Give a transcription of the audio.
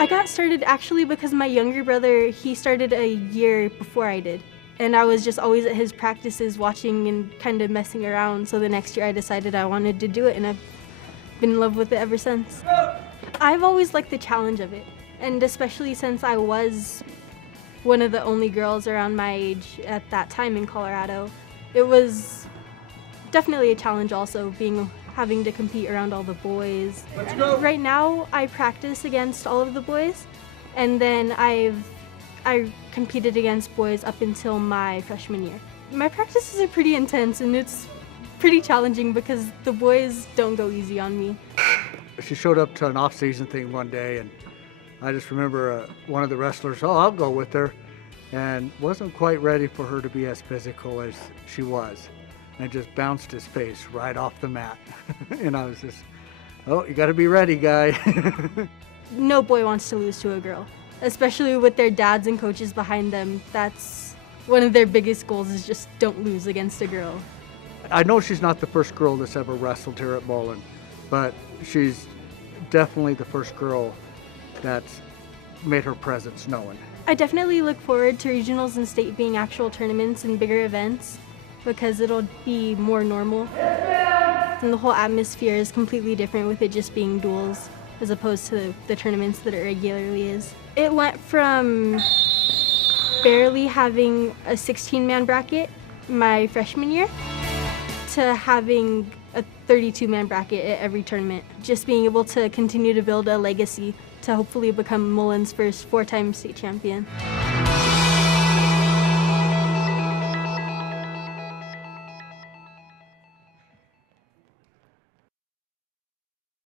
I got started actually because my younger brother, he started a year before I did. And I was just always at his practices watching and kind of messing around. So the next year I decided I wanted to do it, and I've been in love with it ever since. I've always liked the challenge of it. And especially since I was one of the only girls around my age at that time in Colorado, it was definitely a challenge also having to compete around all the boys. Let's go. Right now I practice against all of the boys, and then I competed against boys up until my freshman year. My practices are pretty intense and it's pretty challenging because the boys don't go easy on me. She showed up to an off-season thing one day, and I just remember one of the wrestlers, I'll go with her, and wasn't quite ready for her to be as physical as she was. And just bounced his face right off the mat. And I was just, oh, you gotta be ready, guy. No boy wants to lose to a girl, especially with their dads and coaches behind them. That's one of their biggest goals, is just don't lose against a girl. I know she's not the first girl that's ever wrestled here at Mullen, but she's definitely the first girl that's made her presence known. I definitely look forward to regionals and state being actual tournaments and bigger events, because it'll be more normal. And the whole atmosphere is completely different with it just being duels as opposed to the tournaments that it regularly is. It went from barely having a 16-man bracket my freshman year to having a 32-man bracket at every tournament. Just being able to continue to build a legacy to hopefully become Mullen's first 4-time state champion.